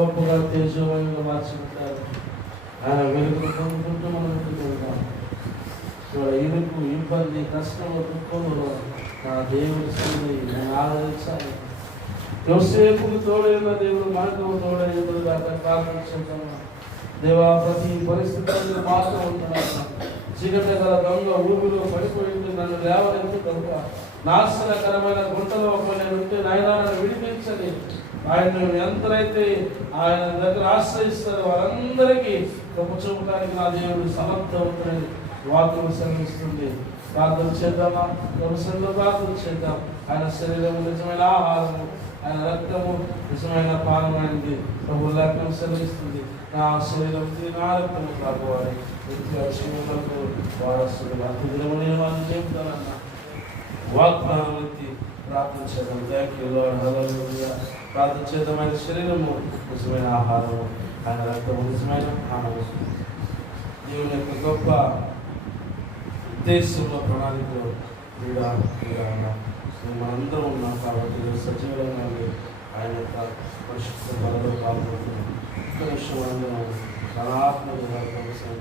గొప్పగా తేజోమయంగా మార్చుకుంటారు. ఆయన వెలుగును పొందుకుంటూ మనం వెళ్తాం. ఇరుకు, ఇబ్బంది, కష్టము, దుఃఖంలో నా దేవుడి సన్నిధి నేను ఆదరించాలి. యోసేపుకు తోడైన దేవుడు మనకు తోడైనది దాకా ప్రార్థించుకుంటాము. దేవా, ప్రతి పరిస్థితుల్లో మాత్రం ఉంటున్నాను. చీకట గల దొంగ ఊపిలో పడిపోయింది, నన్ను లేవనెత్తు కనుక నాశనకరమైన గుంటలో ఒక నేను ఉంటే నాయనా నన్ను విడిపించని ఆయన ఎంతైతే ఆయన దగ్గర ఆశ్రయిస్తారో వారందరికీ గొప్ప చూపడానికి నా దేవుడు సమర్థవంతుడని వాక్యం శ్రమిస్తుంది. ప్రార్థన చేద్దామా? వ్యవసాయంలో ప్రార్థన చేద్దాం. ఆయన శరీరము నిజమైన ఆహారము, ఆయన రక్తము నిజమైన పానమైనది. ప్రభు లేఖనం శ్రమిస్తుంది. నా శరీరం నా రక్తము కాకపోవాలి నిత్య విషయములకు వారసుడు అంత దినము నియమాన్ని చెబుతానన్నా వాగ్దానం ఎత్తి ప్రార్థన చేద్దాం. Thank you lord. హల్లెలూయా. ప్రార్థన చేద్దాం. ఆయన శరీరము నిజమైన ఆహారము, ఆయన రక్తము నిజమైన ప్రాణము. దేవుని యొక్క గొప్ప ఉద్దేశంలో ప్రణాళికలో మనందరం ఉన్నాం కాబట్టి సజీవంగా ఆయన యొక్క పరిశుద్ధ బలలో పాల్గొంటున్నాం. ఒక్క నిమిషం అందరం ధనాత్మక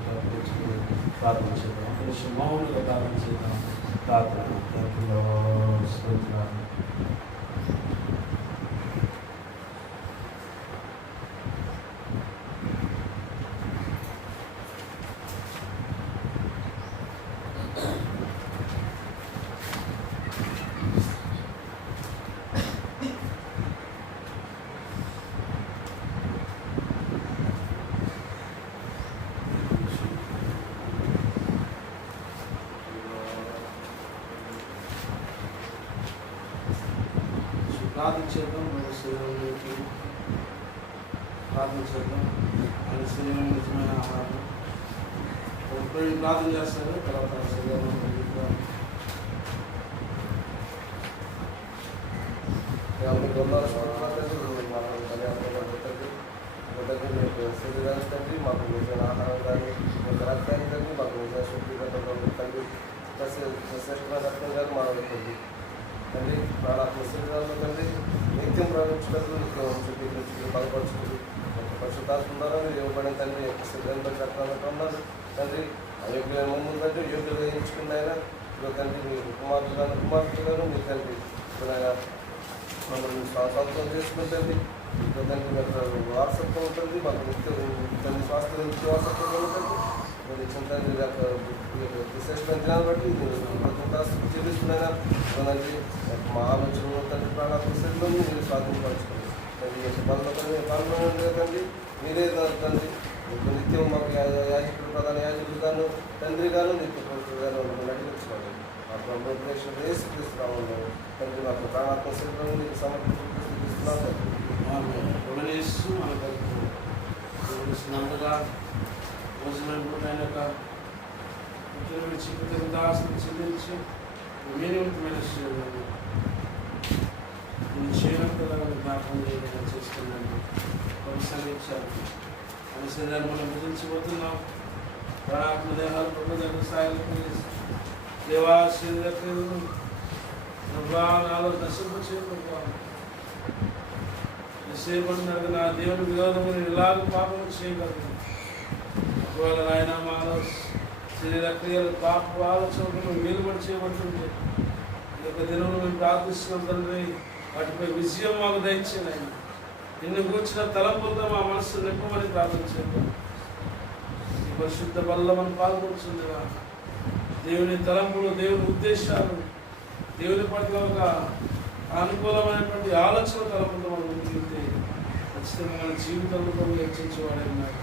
ప్రార్థించుకుని ప్రార్థన చేద్దాం. ఒక్క నిమిషం మౌనంగా ప్రార్థన చేద్దాం. ప్రార్థన ప్రార్థన చేద్దాం. మన శరీరంలోకి ప్రార్థన చేద్దాం. ఆయన శరీరం నిజమైన ఆహారం. ప్రార్థన చేస్తారు. తర్వాత శరీరం శరీరానికి తండ్రి మాకు నిజమైన ఆహారం కానీ రక్తాన్ని తండ్రి మాకు నిజమైన శక్తి తండ్రి శ్రేష్టమైన రక్తం కానీ మా తండ్రి తండ్రి ప్రాణాత్మ శరీరాల్లో తండ్రి నిత్యం ప్రవేశించడానికి నిత్యం బలపరుచుకుంటూ పరిశుద్ధాత్మ ద్వారా ఇవ్వబడిన తండ్రి యొక్క శరీరం బట్టి రక్తాన్ని ఉన్నారు తండ్రి అయోగ్యమైన మమ్మల్ని తండ్రి యోగ్యులు వేయించుకున్నాయినా ఇదిగో తండ్రి మీ కుమార్తెలను మీ తండ్రి మమ్మల్ని స్వాతంత్రం చేసుకుంటుంది. ఇదిగో తండ్రి మీకు వారసత్వం ఉంటుంది. మాకు తండ్రి స్వాస్థ్య వారసత్వం ఉంటుంది. మీరు ఇచ్చిన తండ్రి విశేషమైన దినాన్ని బట్టి చెల్లిస్తున్నాయినా తండ్రి మా ఆలోచనలో తండ్రి ప్రాణాత్మ శరీరంలో మీరు స్వాధీనపరచుకోండి. తండ్రి యొక్క బలపత్రమే పాల్గొనండి తండ్రి. మీరే తండ్రి మీకు నిత్యం మాకు యాజకుడు ప్రధాన యాజకుడు గాను తండ్రి గాను నిత్య పవిత్రుడు గాను నటించుకోండి. మా ప్రభుత్వ ప్రేక్షకులు వేసుకున్నాము తండ్రి. మాకు ప్రాణాత్మ శరీరం మీకు సమర్పిస్తున్నాం తండ్రి. నందగా భోజనమైన దాసులు చెల్లించి మీనిమితమైన నేను చేయనంతగా జ్ఞాపకం చేయడం చేస్తున్నాను. కొనసాగించాలి అని శరీరాన్ని మనం భుజించబోతున్నాం. ప్రాణాత్మ దేహాలు ప్రభు దగ్గర సాయాలు దేవా శరీరం నాలో నశింప చేయబోతున్నాను. సేపడినాడు నా దేవుని విరోధము నేను ఇలాగ పాపం చేయగలను. ఒకవేళ నాయన మానవ శరీర క్రియలు పాప ఆలోచనలు మేలుబడి చేయబడుతుంటే ఈ యొక్క దినములు మేము ప్రార్థిస్తున్నాం తండ్రి. వాటిపై విజయం మాకు దయచేయండి. ఆయన నిన్ను కూర్చిన తలంపులతో మా మనస్సు నింపమని ప్రార్థన చేద్దాం. ఈ పరిశుద్ధ బల్ల మనం పాల్గొంటుందిగా దేవుని తలంపులు, దేవుని ఉద్దేశాలు, దేవుని పట్ల ఒక అనుకూలమైనటువంటి ఆలోచన తలపుతో మనం ముందుకెళ్తే ఖచ్చితంగా మన జీవితంలో హెచ్చించేవాడే ఉన్నారు.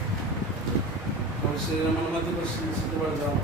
మన శరీరం మన మధ్యకు వచ్చి సిద్ధపడదాం.